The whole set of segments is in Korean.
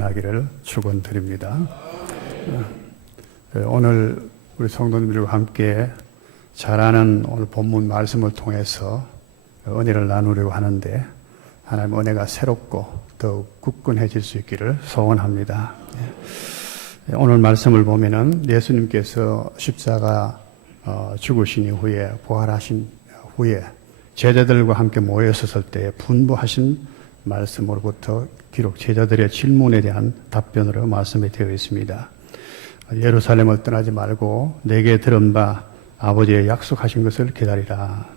평안하기를 축원드립니다. 오늘 우리 성도님들과 함께 잘 아는 오늘 본문 말씀을 통해서 은혜를 나누려고 하는데 하나님 은혜가 새롭고 더욱 굳건해질 수 있기를 소원합니다. 오늘 말씀을 보면은 예수님께서 십자가 죽으신 이후에 부활하신 후에 제자들과 함께 모였었을 때 분부하신 말씀으로부터 기록 제자들의 질문에 대한 답변으로 말씀이 되어 있습니다. 예루살렘을 떠나지 말고 내게 들은 바 아버지의 약속하신 것을 기다리라.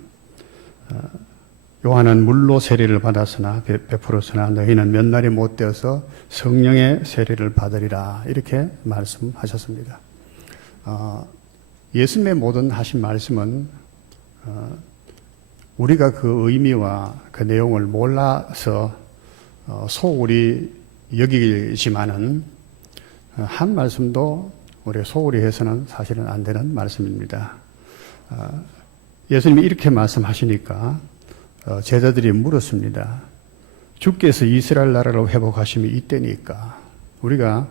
요한은 물로 세례를 받았으나 베풀었으나 너희는 몇 날이 못 되어서 성령의 세례를 받으리라. 이렇게 말씀하셨습니다. 예수님의 모든 하신 말씀은 우리가 그 의미와 그 내용을 몰라서 소홀히 여기지만은 한 말씀도 우리가 소홀히 해서는 사실은 안 되는 말씀입니다. 예수님이 이렇게 말씀하시니까 제자들이 물었습니다. 주께서 이스라엘 나라를 회복하심이 이때니까. 우리가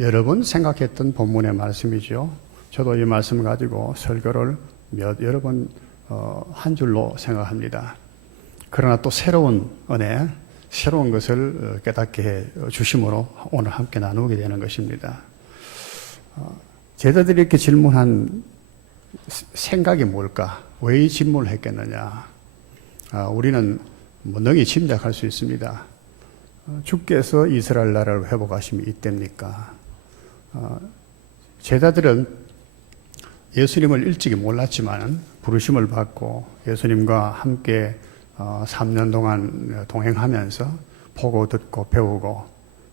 여러 번 생각했던 본문의 말씀이죠. 저도 이 말씀을 가지고 설교를 여러 번 한 줄로 생각합니다. 그러나 또 새로운 은혜, 새로운 것을 깨닫게 해 주심으로 오늘 함께 나누게 되는 것입니다. 제자들이 이렇게 질문한 생각이 뭘까? 왜 이 질문을 했겠느냐? 우리는 능히 짐작할 수 있습니다. 주께서 이스라엘 나라를 회복하심이 이때입니까? 제자들은 예수님을 일찍이 몰랐지만 부르심을 받고 예수님과 함께 3년 동안 동행하면서 보고 듣고 배우고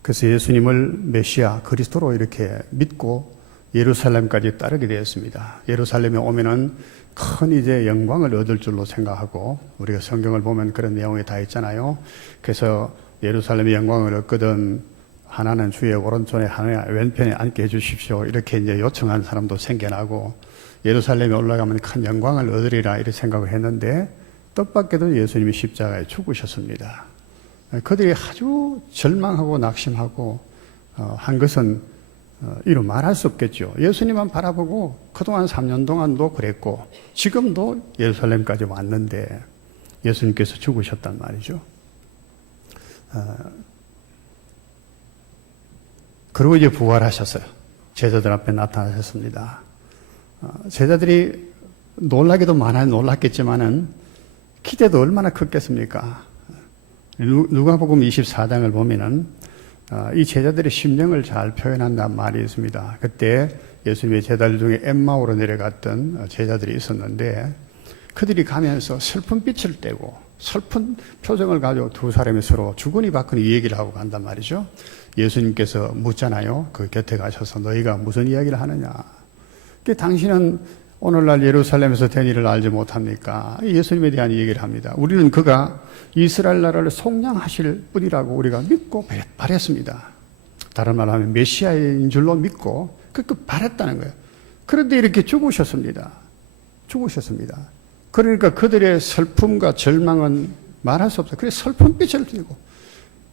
그래서 예수님을 메시아 그리스도로 이렇게 믿고 예루살렘까지 따르게 되었습니다. 예루살렘에 오면은 큰 이제 영광을 얻을 줄로 생각하고 우리가 성경을 보면 그런 내용이 다 있잖아요. 그래서 예루살렘의 영광을 얻거든 하나는 주의 오른손에 하나는 왼편에 앉게 해주십시오. 이렇게 이제 요청한 사람도 생겨나고 예루살렘에 올라가면 큰 영광을 얻으리라 이렇게 생각을 했는데 뜻밖에도 예수님이 십자가에 죽으셨습니다. 그들이 아주 절망하고 낙심하고 한 것은 이루 말할 수 없겠죠. 예수님만 바라보고 그동안 3년 동안도 그랬고 지금도 예루살렘까지 왔는데 예수님께서 죽으셨단 말이죠. 그리고 이제 부활하셨어요. 제자들 앞에 나타나셨습니다. 제자들이 놀라기도 많아요. 놀랐겠지만은 기대도 얼마나 컸겠습니까? 누가복음 24장을 보면은 이 제자들의 심령을 잘 표현한다는 말이 있습니다. 그때 예수님의 제자들 중에 엠마오로 내려갔던 제자들이 있었는데 그들이 가면서 슬픈 빛을 떼고 슬픈 표정을 가지고 두 사람이 서로 주거니 받거니 이 얘기를 하고 간단 말이죠. 예수님께서 묻잖아요. 그 곁에 가셔서 너희가 무슨 이야기를 하느냐. 당신은 오늘날 예루살렘에서 된 일을 알지 못합니까? 예수님에 대한 얘기를 합니다. 우리는 그가 이스라엘 나라를 속량하실 분이라고 우리가 믿고 바랬습니다. 다른 말로 하면 메시아인 줄로 믿고 바랬다는 거예요. 그런데 이렇게 죽으셨습니다. 그러니까 그들의 슬픔과 절망은 말할 수 없어요. 그래서 슬픈 빛을 띠고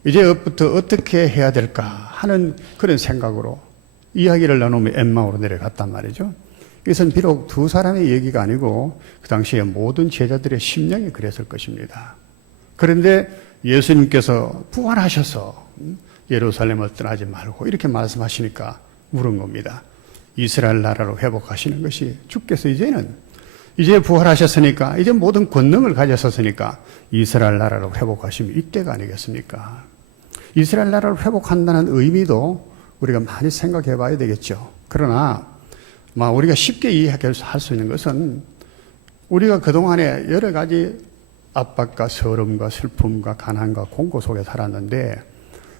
이제부터 어떻게 해야 될까 하는 그런 생각으로 이야기를 나누며 엠마오로 내려갔단 말이죠. 이것은 비록 두 사람의 얘기가 아니고 그 당시에 모든 제자들의 심령이 그랬을 것입니다. 그런데 예수님께서 부활하셔서 예루살렘을 떠나지 말고 이렇게 말씀하시니까 물은 겁니다. 이스라엘 나라로 회복하시는 것이 주께서 이제 부활하셨으니까 이제 모든 권능을 가졌었으니까 이스라엘 나라로 회복하시면 이때가 아니겠습니까? 이스라엘 나라를 회복한다는 의미도 우리가 많이 생각해 봐야 되겠죠. 그러나 우리가 쉽게 이해할 수 있는 것은 우리가 그동안에 여러 가지 압박과 서름과 슬픔과 가난과 공고 속에 살았는데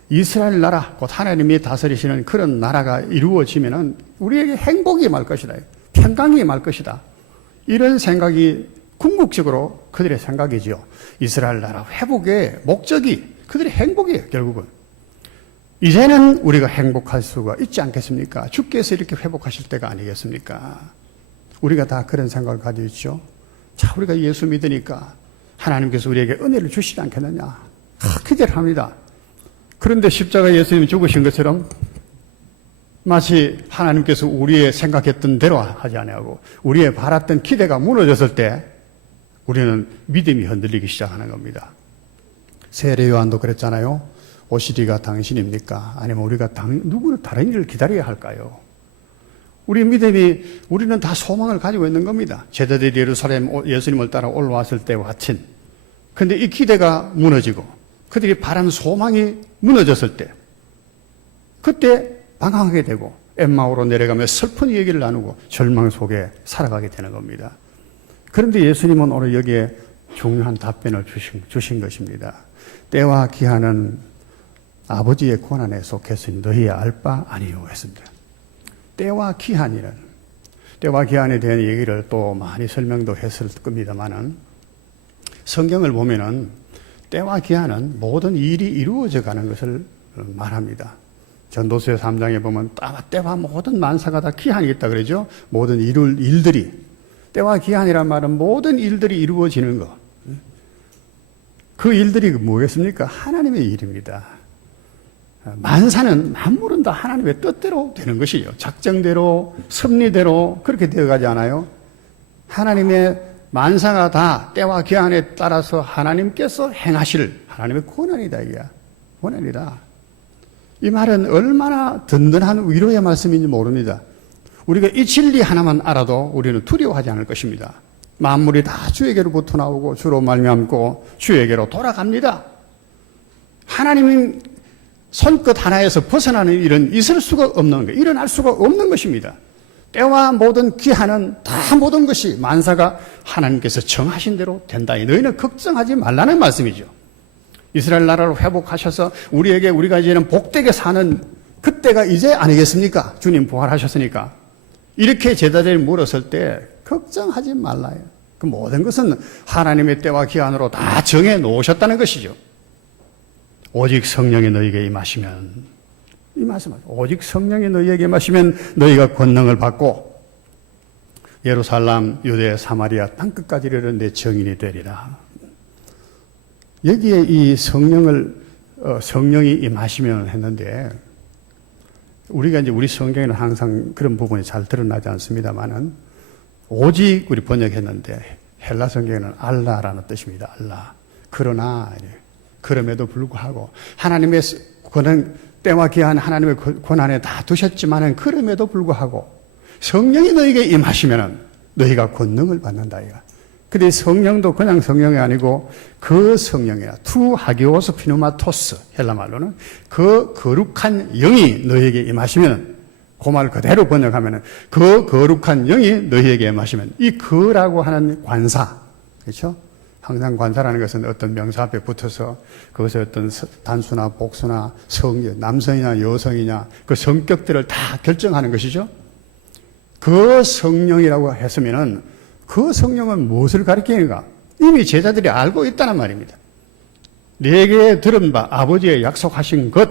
이스라엘 나라, 곧 하나님이 다스리시는 그런 나라가 이루어지면은 우리에게 행복이 임할 것이다. 평강이 임할 것이다. 이런 생각이 궁극적으로 그들의 생각이죠. 이스라엘 나라 회복의 목적이 그들의 행복이에요, 결국은. 이제는 우리가 행복할 수가 있지 않겠습니까? 주께서 이렇게 회복하실 때가 아니겠습니까? 우리가 다 그런 생각을 가지고 있죠. 자, 우리가 예수 믿으니까 하나님께서 우리에게 은혜를 주시지 않겠느냐? 기대를 합니다. 그런데 십자가 예수님이 죽으신 것처럼 마치 하나님께서 우리의 생각했던 대로 하지 아니하고 우리의 바랐던 기대가 무너졌을 때 우리는 믿음이 흔들리기 시작하는 겁니다. 세례 요한도 그랬잖아요. 오시리가 당신입니까? 아니면 우리가 누구를 다른 일을 기다려야 할까요? 우리 믿음이, 우리는 다 소망을 가지고 있는 겁니다. 제자들이 예루살렘 예수님을 따라 올라왔을 때와 같은. 근데 이 기대가 무너지고 그들이 바라는 소망이 무너졌을 때 그때 방황하게 되고 엠마오로 내려가며 슬픈 얘기를 나누고 절망 속에 살아가게 되는 겁니다. 그런데 예수님은 오늘 여기에 중요한 답변을 주신 것입니다. 때와 기한은 아버지의 권한에 속했으니 너희의 알 바 아니요 했습니다. 때와 기한이란, 때와 기한에 대한 얘기를 또 많이 설명도 했을 겁니다만은 성경을 보면은 때와 기한은 모든 일이 이루어져 가는 것을 말합니다. 전도서 3장에 보면 때와 모든 만사가 다 기한이 있다 그러죠. 모든 이룰 일들이, 때와 기한이란 말은 모든 일들이 이루어지는 것. 그 일들이 뭐겠습니까? 하나님의 일입니다. 만사는, 만물은 다 하나님의 뜻대로 되는 것이죠. 작정대로, 섭리대로 그렇게 되어가지 않아요? 하나님의 만사가 다 때와 기한에 따라서 하나님께서 행하실 하나님의 권한이다, 이게. 권한이다. 이 말은 얼마나 든든한 위로의 말씀인지 모릅니다. 우리가 이 진리 하나만 알아도 우리는 두려워하지 않을 것입니다. 만물이 다 주에게로부터 나오고 주로 말미암고 주에게로 돌아갑니다. 하나님은 손끝 하나에서 벗어나는 일은 있을 수가 없는 거, 일어날 수가 없는 것입니다. 때와 모든 기한은 다 모든 것이 만사가 하나님께서 정하신 대로 된다. 너희는 걱정하지 말라는 말씀이죠. 이스라엘 나라를 회복하셔서 우리가 이제는 복되게 사는 그때가 이제 아니겠습니까? 주님 부활하셨으니까. 이렇게 제자들이 물었을 때 걱정하지 말라요. 그 모든 것은 하나님의 때와 기한으로 다 정해 놓으셨다는 것이죠. 오직 성령이 너희에게 임하시면, 이 말씀, 오직 성령이 너희에게 임하시면 너희가 권능을 받고 예루살렘, 유대, 사마리아 땅끝까지 이르는 내 증인이 되리라. 여기에 이 성령이 임하시면 했는데, 우리가 이제 우리 성경에는 항상 그런 부분이 잘 드러나지 않습니다만은, 오직 우리 번역했는데, 헬라 성경에는 알라라는 뜻입니다. 알라. 그러나, 그럼에도 불구하고, 하나님의 권한, 때와 기한 하나님의 권한에 다 두셨지만은, 그럼에도 불구하고, 성령이 너희에게 임하시면은, 너희가 권능을 받는다, 이거. 근데 성령도 그냥 성령이 아니고 그 성령이야. 투 하기오스 피누마토스 헬라 말로는 그 거룩한 영이 너희에게 임하시면, 그 말 그대로 번역하면은 그 거룩한 영이 너희에게 임하시면, 이 그라고 하는 관사, 그렇죠? 항상 관사라는 것은 어떤 명사 앞에 붙어서 그것의 어떤 단수나 복수나 남성이냐 여성이냐 그 성격들을 다 결정하는 것이죠. 그 성령이라고 했으면은 그 성령은 무엇을 가리키는가? 이미 제자들이 알고 있다는 말입니다. 내게 들은 바 아버지의 약속하신 것,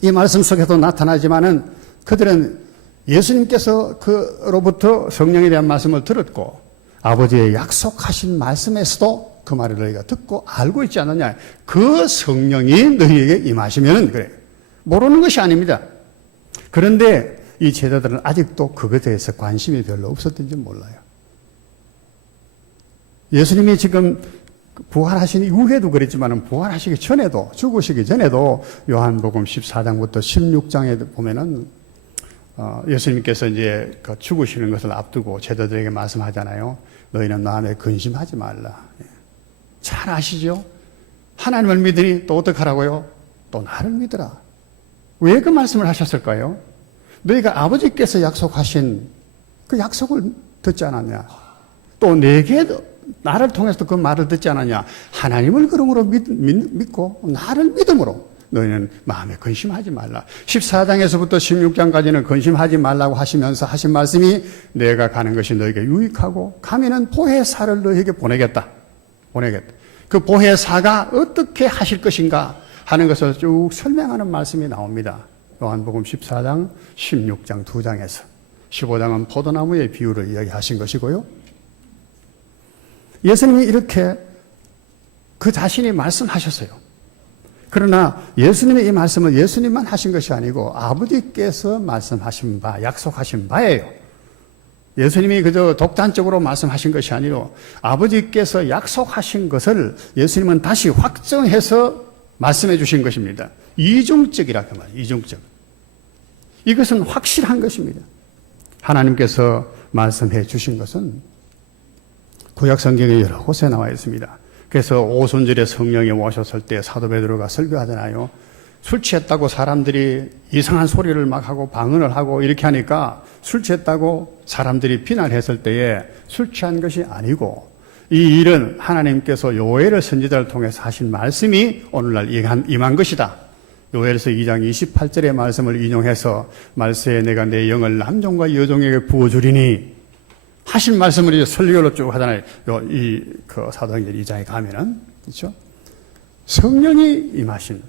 이 말씀 속에도 나타나지만은 그들은 예수님께서 그로부터 성령에 대한 말씀을 들었고 아버지의 약속하신 말씀에서도 그 말을 너희가 듣고 알고 있지 않느냐. 그 성령이 너희에게 임하시면은 그래. 모르는 것이 아닙니다. 그런데 이 제자들은 아직도 그것에 대해서 관심이 별로 없었던지 몰라요. 예수님이 지금 부활하신 이후에도 그랬지만 부활하시기 전에도, 죽으시기 전에도 요한복음 14장부터 16장에 보면은 예수님께서 이제 그 죽으시는 것을 앞두고 제자들에게 말씀하잖아요. 너희는 마음에 근심하지 말라. 잘 아시죠? 하나님을 믿으니 또 어떡하라고요? 또 나를 믿으라. 왜 그 말씀을 하셨을까요? 너희가 아버지께서 약속하신 그 약속을 듣지 않았냐? 또 내게 나를 통해서 그 말을 듣지 않았냐? 하나님을 그러므로 믿고 나를 믿음으로 너희는 마음에 근심하지 말라. 14장에서부터 16장까지는 근심하지 말라고 하시면서 하신 말씀이 내가 가는 것이 너에게 유익하고 가면은 보혜사를 너에게 보내겠다. 그 보혜사가 어떻게 하실 것인가 하는 것을 쭉 설명하는 말씀이 나옵니다. 요한복음 14장, 16장 두 장에서 15장은 포도나무의 비유를 이야기하신 것이고요. 예수님이 이렇게 그 자신이 말씀하셨어요. 그러나 예수님의 이 말씀은 예수님만 하신 것이 아니고 아버지께서 말씀하신 바, 약속하신 바예요. 예수님이 그저 독단적으로 말씀하신 것이 아니고 아버지께서 약속하신 것을 예수님은 다시 확정해서 말씀해 주신 것입니다. 이중적이라고 말해요. 이중적. 이것은 확실한 것입니다. 하나님께서 말씀해 주신 것은 구약 성경에 여러 곳에 나와 있습니다. 그래서 오순절에 성령이 오셨을 때 사도 베드로가 설교하잖아요. 술 취했다고 사람들이 이상한 소리를 막 하고 방언을 하고 이렇게 하니까 술 취했다고 사람들이 비난했을 때에 술 취한 것이 아니고 이 일은 하나님께서 요엘을 선지자를 통해서 하신 말씀이 오늘날 임한 것이다. 요엘서 2장 28절의 말씀을 인용해서 말세에 내가 내 영을 남종과 여종에게 부어주리니 하신 말씀을 이제 설교로 쭉 하잖아요. 그 사도행전 2장에 가면은. 그렇죠? 성령이 임하신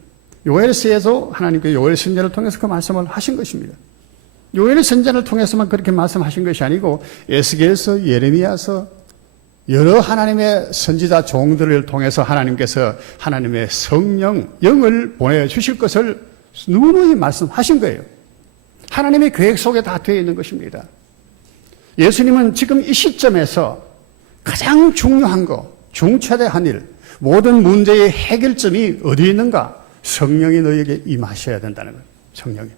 요엘서에서 하나님께 요엘 선지자를 통해서 그 말씀을 하신 것입니다. 요엘 선지자를 통해서만 그렇게 말씀하신 것이 아니고 에스겔서, 예레미야서 여러 하나님의 선지자 종들을 통해서 하나님께서 하나님의 성령, 영을 보내주실 것을 누누이 말씀하신 거예요. 하나님의 계획 속에 다 되어 있는 것입니다. 예수님은 지금 이 시점에서 가장 중요한 거, 중차대한 일, 모든 문제의 해결점이 어디에 있는가? 성령이 너에게 임하셔야 된다는 거예요. 성령이.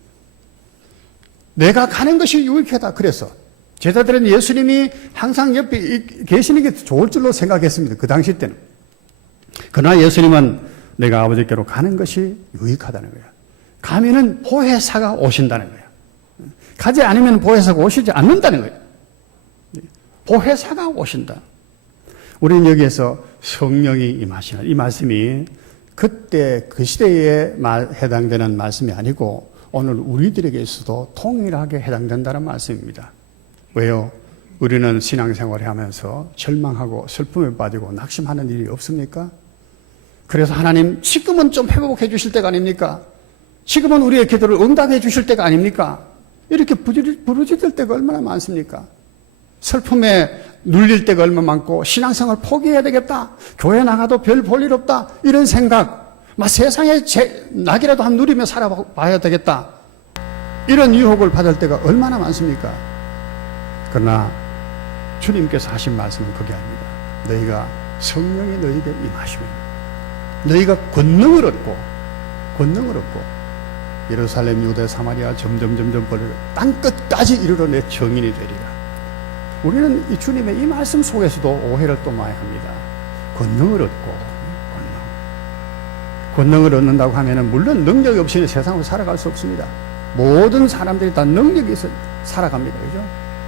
내가 가는 것이 유익하다. 그래서 제자들은 예수님이 항상 옆에 계시는 게 좋을 줄로 생각했습니다. 그 당시 때는. 그러나 예수님은 내가 아버지께로 가는 것이 유익하다는 거예요. 가면은 보혜사가 오신다는 거예요. 가지 않으면 보혜사가 오시지 않는다는 거예요. 보혜사가 오신다. 우리는 여기에서 성령이 임하시는 이 말씀이 그때 그 시대에 해당되는 말씀이 아니고 오늘 우리들에게 있어도 동일하게 해당된다는 말씀입니다. 왜요? 우리는 신앙생활을 하면서 절망하고 슬픔에 빠지고 낙심하는 일이 없습니까? 그래서 하나님 지금은 좀 회복해 주실 때가 아닙니까? 지금은 우리의 기도를 응답해 주실 때가 아닙니까? 이렇게 부르짖을 때가 얼마나 많습니까? 슬픔에 눌릴 때가 얼마나 많고 신앙생활 포기해야 되겠다. 교회 나가도 별 볼 일 없다. 이런 생각. 막 세상에 낙이라도 한 누리며 살아봐야 되겠다. 이런 유혹을 받을 때가 얼마나 많습니까? 그러나 주님께서 하신 말씀은 그게 아닙니다. 너희가 성령이 너희에게 임하시면 너희가 권능을 얻고 예루살렘, 유대, 사마리아 점점 벌리고 땅끝까지 이르러 내 증인이 되리라. 우리는 이 주님의 이 말씀 속에서도 오해를 또 많이 합니다. 권능을 얻고 권능을 얻는다고 하면은 물론 능력이 없이는 세상으로 살아갈 수 없습니다. 모든 사람들이 다 능력이 있어 살아갑니다. 그죠?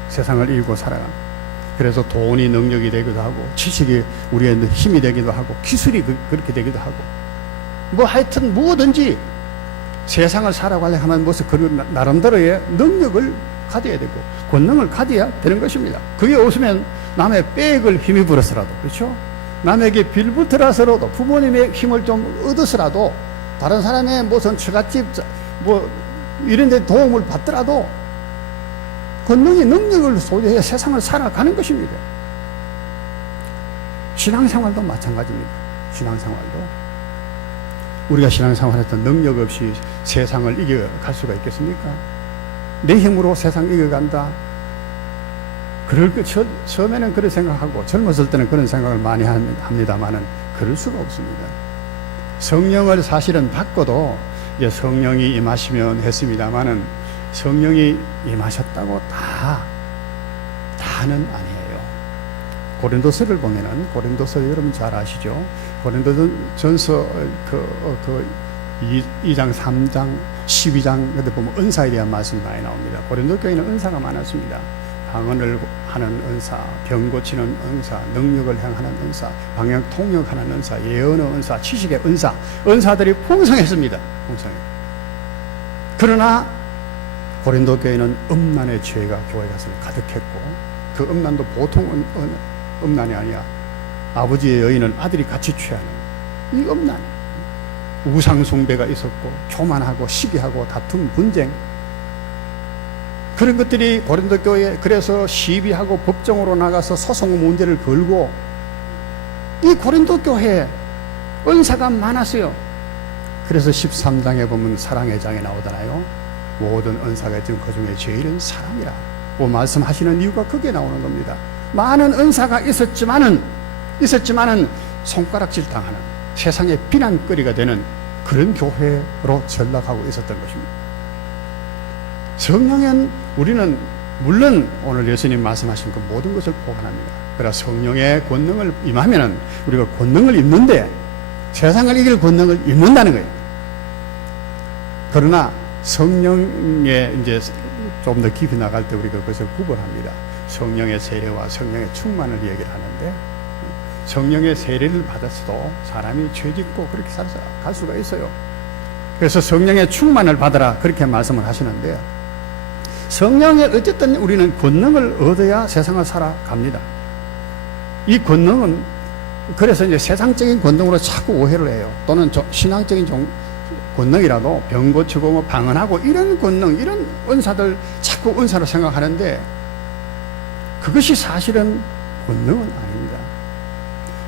세상을 이기고 살아갑니다. 그래서 돈이 능력이 되기도 하고 지식이 우리의 힘이 되기도 하고 기술이 그렇게 되기도 하고 뭐 하여튼 뭐든지 세상을 살아가려고 하면 무슨 그런 나름대로의 능력을 가져야 되고 권능을 가져야 되는 것입니다. 그게 없으면 남의 백을 힘입어서라도 그렇죠? 남에게 빌붙어라서라도 부모님의 힘을 좀 얻어서라도 다른 사람의 무슨 처갓집 뭐 이런 데 도움을 받더라도 권능이 능력을 소유해 세상을 살아가는 것입니다. 신앙생활도 마찬가지입니다. 신앙생활도 우리가 신앙생활했던 능력 없이 세상을 이겨갈 수가 있겠습니까? 내 힘으로 세상 이겨간다. 처음에는 그런 생각하고 젊었을 때는 그런 생각을 많이 합니다만은 그럴 수가 없습니다. 성령을 사실은 받고도 이제 성령이 임하시면 했습니다만은 성령이 임하셨다고 다는 아니에요. 고린도서를 보면은 고린도서 여러분 잘 아시죠? 고린도전서 2장, 3장, 12장 그때 보면 은사에 대한 말씀이 많이 나옵니다. 고린도 교회는 은사가 많았습니다. 방언을 하는 은사, 병 고치는 은사, 능력을 행하는 은사, 방향 통역하는 은사, 예언의 은사, 지식의 은사, 은사들이 풍성했습니다. 그러나 고린도 교회는 음란의 죄가 교회 가서 가득했고 그 음란도 보통 음란이 아니야. 아버지의 여인은 아들이 같이 취하는 이 음란. 우상숭배가 있었고 교만하고 시기하고 다툼, 분쟁 그런 것들이 고린도 교회에 그래서 시비하고 법정으로 나가서 소송 문제를 걸고 이 고린도 교회에 은사가 많았어요. 그래서 13장에 보면 사랑의 장에 나오잖아요. 모든 은사가 있지만 그 중에 제일은 사랑이라 말씀하시는 이유가 그게 나오는 겁니다. 많은 은사가 있었지만은 손가락질 당하는 세상의 비난거리가 되는 그런 교회로 전락하고 있었던 것입니다. 성령은 우리는 물론 오늘 예수님 말씀하신 그 모든 것을 포함합니다. 그러나 성령의 권능을 임하면은 우리가 권능을 입는데 세상을 이길 권능을 입는다는 거예요. 그러나 성령에 이제 좀 더 깊이 나갈 때 우리가 그것을 구분합니다. 성령의 세례와 성령의 충만을 얘기를 하는데 성령의 세례를 받았어도 사람이 죄짓고 그렇게 갈 수가 있어요. 그래서 성령의 충만을 받아라 그렇게 말씀을 하시는데 성령에 어쨌든 우리는 권능을 얻어야 세상을 살아갑니다. 이 권능은 그래서 이제 세상적인 권능으로 자꾸 오해를 해요. 또는 신앙적인 권능이라도 병 고치고 뭐 방언하고 이런 권능, 이런 은사들 자꾸 은사로 생각하는데 그것이 사실은 권능은 아닙니다.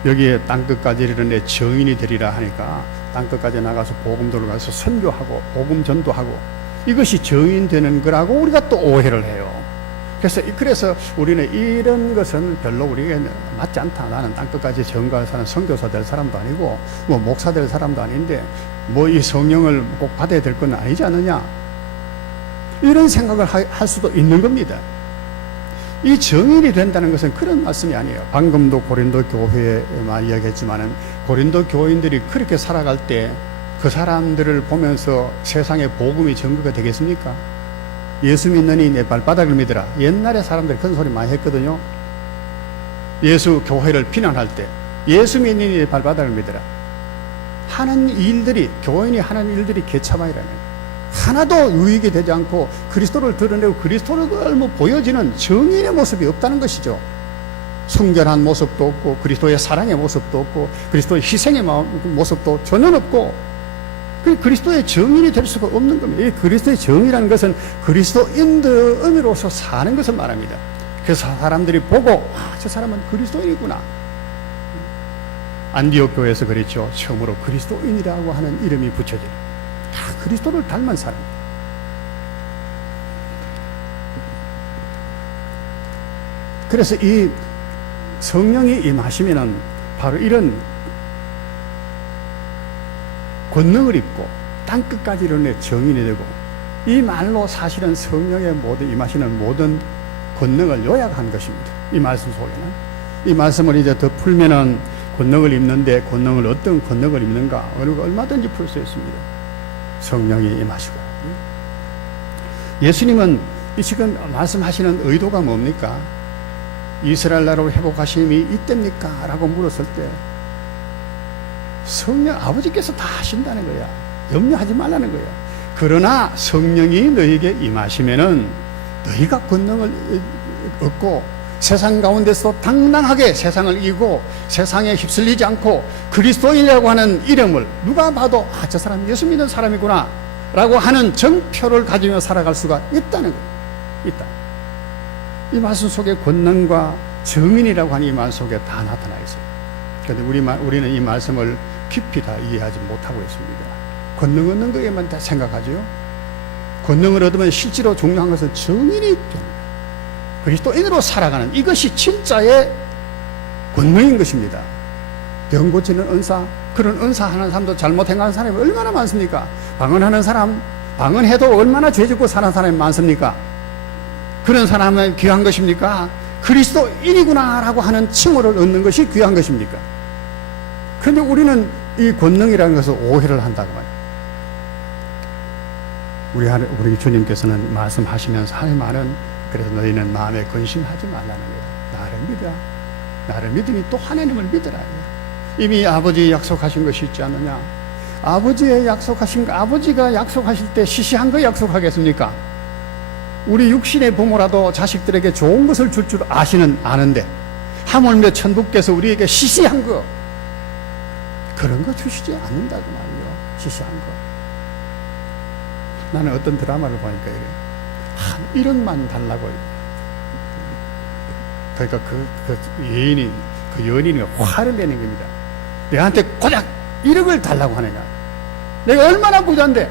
여기에 땅끝까지 이르는 정인이 되리라 하니까 땅끝까지 나가서 복음도를 가서 선교하고 복음 전도하고 이것이 정인 되는 거라고 우리가 또 오해를 해요. 그래서 우리는 이런 것은 별로 우리에게 맞지 않다. 나는 땅끝까지 정갈 사는 선교사 될 사람도 아니고 뭐 목사 될 사람도 아닌데 뭐 이 성령을 꼭 받아야 될 건 아니지 않느냐, 이런 생각을 할 수도 있는 겁니다. 이 정인이 된다는 것은 그런 말씀이 아니에요. 방금도 고린도 교회에만 이야기했지만은 고린도 교인들이 그렇게 살아갈 때 그 사람들을 보면서 세상에 복음이 증거가 되겠습니까? 예수 믿느니 내 발바닥을 믿으라. 옛날에 사람들이 그런 소리 많이 했거든요. 예수 교회를 비난할 때 예수 믿느니 내 발바닥을 믿으라. 하는 일들이, 교인이 하는 일들이 개차반이라는 거예요. 하나도 유익이 되지 않고 그리스도를 드러내고 그리스도를 뭐 보여지는 정인의 모습이 없다는 것이죠. 순결한 모습도 없고 그리스도의 사랑의 모습도 없고 그리스도의 희생의 모습도 전혀 없고 그리스도의 정인이 될 수가 없는 겁니다. 이 그리스도의 정이라는 것은 그리스도인으로서 사는 것을 말합니다. 그래서 사람들이 보고 저 사람은 그리스도인이구나. 안디옥 교회에서 그랬죠. 처음으로 그리스도인이라고 하는 이름이 붙여져요. 다 그리스도를 닮은 사람. 그래서 이 성령이 임하시면은 바로 이런 권능을 입고 땅끝까지 이르는 정인이 되고, 이 말로 사실은 성령의 모든 임하시는 모든 권능을 요약한 것입니다. 이 말씀 속에는. 이 말씀을 이제 더 풀면은 권능을 입는데 권능을 어떤 권능을 입는가 우리가 얼마든지 풀 수 있습니다. 성령이 임하시고. 예수님은 이 지금 말씀하시는 의도가 뭡니까? 이스라엘 나라를 회복하심이 이때입니까? 라고 물었을 때 성령 아버지께서 다 하신다는 거야. 염려하지 말라는 거야. 그러나 성령이 너희에게 임하시면은 너희가 권능을 얻고 세상 가운데서 당당하게 세상을 이기고 세상에 휩쓸리지 않고 그리스도인이라고 하는 이름을 누가 봐도 저 사람 예수 믿는 사람이구나 라고 하는 정표를 가지며 살아갈 수가 있다는 거예요. 있다. 이 말씀 속에 권능과 정인이라고 하는 이 말씀 속에 다 나타나 있어요. 그런데 우리는 이 말씀을 깊이 다 이해하지 못하고 있습니다. 권능 얻는 거에만 다 생각하죠. 권능을 얻으면 실제로 중요한 것은 정인이 됩니다. 그리스도인으로 살아가는 이것이 진짜의 권능인 것입니다. 병 고치는 은사, 그런 은사 하는 사람도 잘못 행하는 사람이 얼마나 많습니까? 방언하는 사람, 방언해도 얼마나 죄짓고 사는 사람이 많습니까? 그런 사람은 귀한 것입니까? 그리스도인이구나 라고 하는 칭호를 얻는 것이 귀한 것입니까? 그런데 우리는 이 권능이라는 것을 오해를 한다고 말이에요. 우리 주님께서는 말씀하시면서 할 말은 그래서 너희는 마음에 근심하지 말라는 거예요. 나를 믿어라. 나를 믿으니 또 하나님을 믿으라. 이미 아버지 약속하신 것이 있지 않느냐. 아버지의 약속하신 거, 아버지가 약속하실 때 시시한 거 약속하겠습니까? 우리 육신의 부모라도 자식들에게 좋은 것을 줄 줄 아는데 하물며 천부께서 우리에게 시시한 거, 그런 거 주시지 않는다고 말이에요. 시시한 거. 나는 어떤 드라마를 보니까 이래요. 한 1억만 달라고. 그러니까 그 연인이 화를 내는 겁니다. 내한테 고작 1억을 달라고 하느냐. 내가 얼마나 부자인데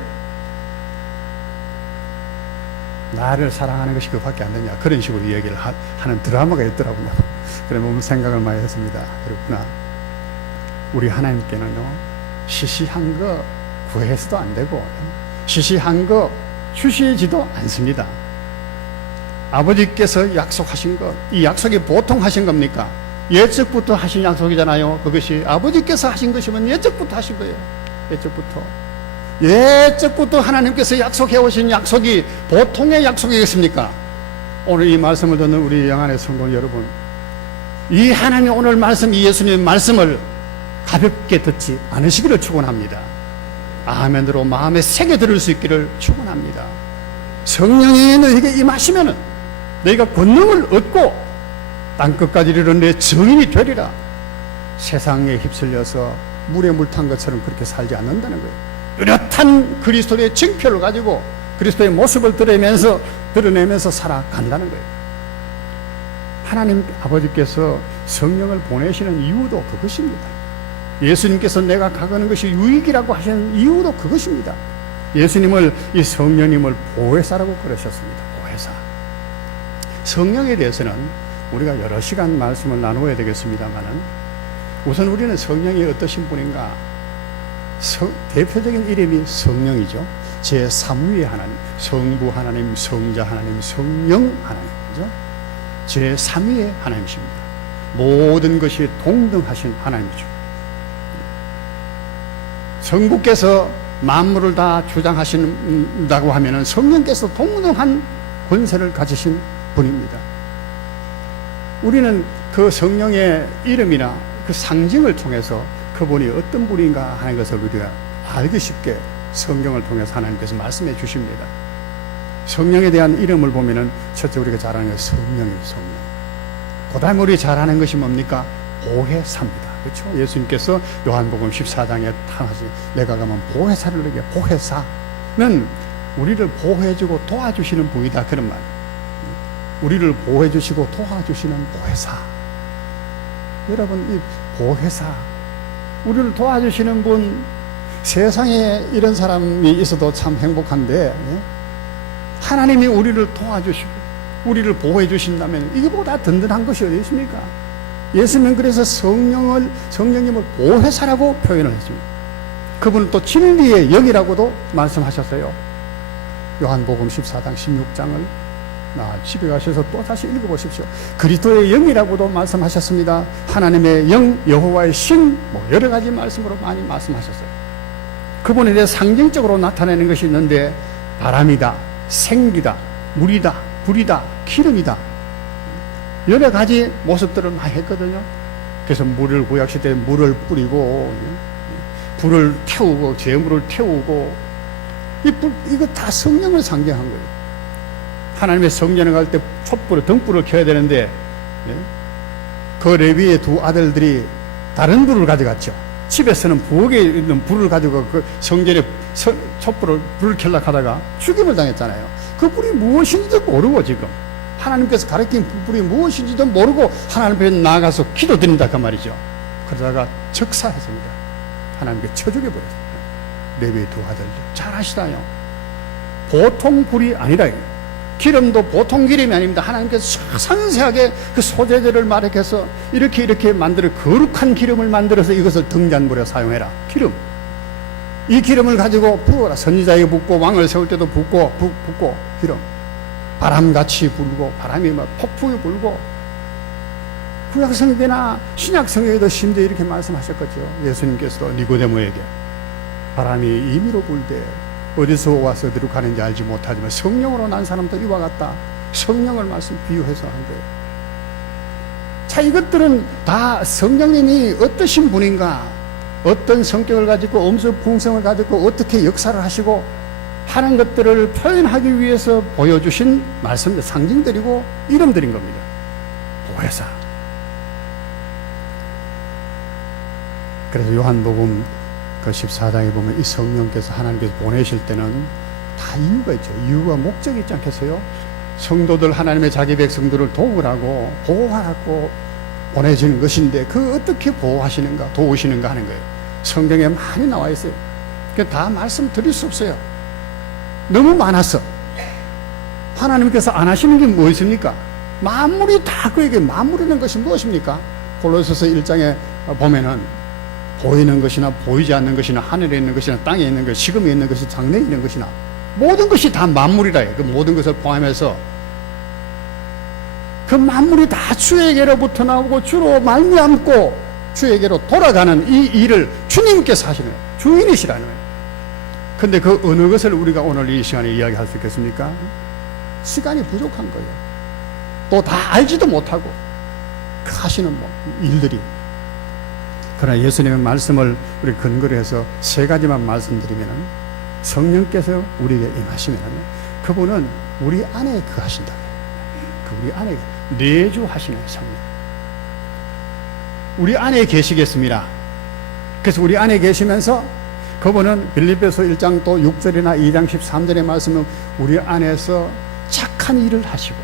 나를 사랑하는 것이 그밖에 안 되냐, 그런 식으로 얘기를 하는 드라마가 있더라고요. 그래 보면 생각을 많이 했습니다. 그렇구나. 우리 하나님께는요, 시시한 거 구해서도 안 되고 시시한 거 주시지도 않습니다. 아버지께서 약속하신 것, 이 약속이 보통 하신 겁니까? 예적부터 하신 약속이잖아요. 그것이 아버지께서 하신 것이면 예적부터 하신 거예요. 예적부터 하나님께서 약속해 오신 약속이 보통의 약속이겠습니까? 오늘 이 말씀을 듣는 우리 영안의 성도 여러분, 이 하나님의 오늘 말씀, 이 예수님의 말씀을 가볍게 듣지 않으시기를 축원합니다. 아멘으로 마음에 새겨 들을 수 있기를 축원합니다. 성령이 너에게 임하시면은 너희가 권능을 얻고 땅끝까지 이르는 내 증인이 되리라. 세상에 휩쓸려서 물에 물 탄 것처럼 그렇게 살지 않는다는 거예요. 뚜렷한 그리스도의 증표를 가지고 그리스도의 모습을 드러내면서 살아간다는 거예요. 하나님 아버지께서 성령을 보내시는 이유도 그것입니다. 예수님께서 내가 가는 것이 유익이라고 하시는 이유도 그것입니다. 예수님을, 이 성령님을 보혜사라고 그러셨습니다. 보혜사. 성령에 대해서는 우리가 여러 시간 말씀을 나누어야 되겠습니다만은, 우선 우리는 성령이 어떠신 분인가? 대표적인 이름이 성령이죠. 제3위의 하나님, 성부 하나님, 성자 하나님, 성령 하나님이죠. 제3위의 하나님이십니다. 모든 것이 동등하신 하나님이죠. 성부께서 만물을 다 주장하신다고 하면은 성령께서 동등한 권세를 가지신 분입니다. 우리는 그 성령의 이름이나 그 상징을 통해서 그분이 어떤 분인가 하는 것을 우리가 알기 쉽게 성경을 통해서 하나님께서 말씀해 주십니다. 성령에 대한 이름을 보면은 첫째 우리가 잘 아는 것은 성령이에요. 성령. 그 다음에 우리 잘 아는 것이 뭡니까? 보혜사입니다. 그렇죠? 예수님께서 요한복음 14장에 하나씩 내가 가면 보혜사를 내게, 보혜사는 우리를 보호해주고 도와주시는 분이다, 그런 말. 우리를 보호해주시고 도와주시는 보혜사. 여러분, 이 보혜사, 우리를 도와주시는 분, 세상에 이런 사람이 있어도 참 행복한데, 하나님이 우리를 도와주시고 우리를 보호해 주신다면 이거보다 든든한 것이 어디 있습니까? 예수님은 그래서 성령님을 보혜사라고 표현을 했습니다. 그분은 또 진리의 영이라고도 말씀하셨어요. 요한복음 14장 16장을 집에 가셔서 또 다시 읽어보십시오. 그리스도의 영이라고도 말씀하셨습니다. 하나님의 영, 여호와의 신, 여러 가지 말씀으로 많이 말씀하셨어요. 그분에 대해 상징적으로 나타내는 것이 있는데, 바람이다, 생기다, 물이다, 불이다, 기름이다, 여러 가지 모습들을 많이 했거든요. 그래서 물을 구약시대에 물을 뿌리고 불을 태우고 재물을 태우고, 이거 다 성령을 상징한 거예요. 하나님의 성전에 갈 때 촛불을, 등불을 켜야 되는데, 그 레위의 두 아들들이 다른 불을 가져갔죠. 집에서는 부엌에 있는 불을 가지고 그 성전에 불을 켜려고 하다가 죽임을 당했잖아요. 그 불이 무엇인지도 모르고, 지금 하나님께서 가르친 불이 무엇인지도 모르고 하나님 앞에 나아가서 기도드린다, 그 말이죠. 그러다가 적사했습니다. 하나님께 쳐 죽여버렸습니다. 레위의 두 아들들. 잘 아시다요. 보통 불이 아니라, 기름도 보통 기름이 아닙니다. 하나님께서 상세하게 그 소재들을 마련해서 이렇게 만들어, 거룩한 기름을 만들어서 이것을 등잔불에 사용해라. 기름. 이 기름을 가지고 부어라. 선지자에게 붓고, 왕을 세울 때도 붓고 기름. 바람같이 불고, 바람이 폭풍이 불고. 구약성경이나 신약성경에도 심지어 이렇게 말씀하셨겠죠. 예수님께서도 니고데모에게 바람이 임의로 불되 어디서 와서 어디로 가는지 알지 못하지만 성령으로 난 사람도 이와 같다. 성령을 말씀 비유해서 한대요. 자, 이것들은 다 성령님이 어떠신 분인가, 어떤 성격을 가지고, 엄수 풍성을 가지고 어떻게 역사를 하시고 하는 것들을 표현하기 위해서 보여주신 말씀들, 상징들이고 이름들인 겁니다. 보혜사. 그래서 요한복음 그 14장에 보면 이 성령께서 하나님께서 보내실 때는 다 이유가 있죠. 이유가 목적이 있지 않겠어요? 성도들, 하나님의 자기 백성들을 도우라고, 보호하라고 보내지는 것인데, 그 어떻게 보호하시는가, 도우시는가 하는 거예요. 성경에 많이 나와 있어요. 다 말씀드릴 수 없어요. 너무 많아서. 하나님께서 안 하시는 게 뭐 있습니까? 만물이 다 그에게 맞물리는 것이 무엇입니까? 골로새서 1장에 보면은 보이는 것이나 보이지 않는 것이나 하늘에 있는 것이나 땅에 있는 것, 지금에 있는 것이 장래에 있는 것이나 모든 것이 다 만물이라 해요. 그 모든 것을 포함해서 그 만물이 다 주에게로부터 나오고 주로 말미암고 주에게로 돌아가는 이 일을 주님께서 하시는 거예요. 주인이시라는 거예요. 근데 그 어느 것을 우리가 오늘 이 시간에 이야기할 수 있겠습니까? 시간이 부족한 거예요. 또 다 알지도 못하고 그 하시는 일들이. 그러나 예수님의 말씀을 우리 근거로 해서 세 가지만 말씀드리면, 성령께서 우리에게 임하시면 그분은 우리 안에 거하신다. 그 우리 안에 내주하시는 성령, 우리 안에 계시겠습니다. 그래서 우리 안에 계시면서 그분은 빌립보서 1장 또 6절이나 2장 13절의 말씀은 우리 안에서 착한 일을 하시고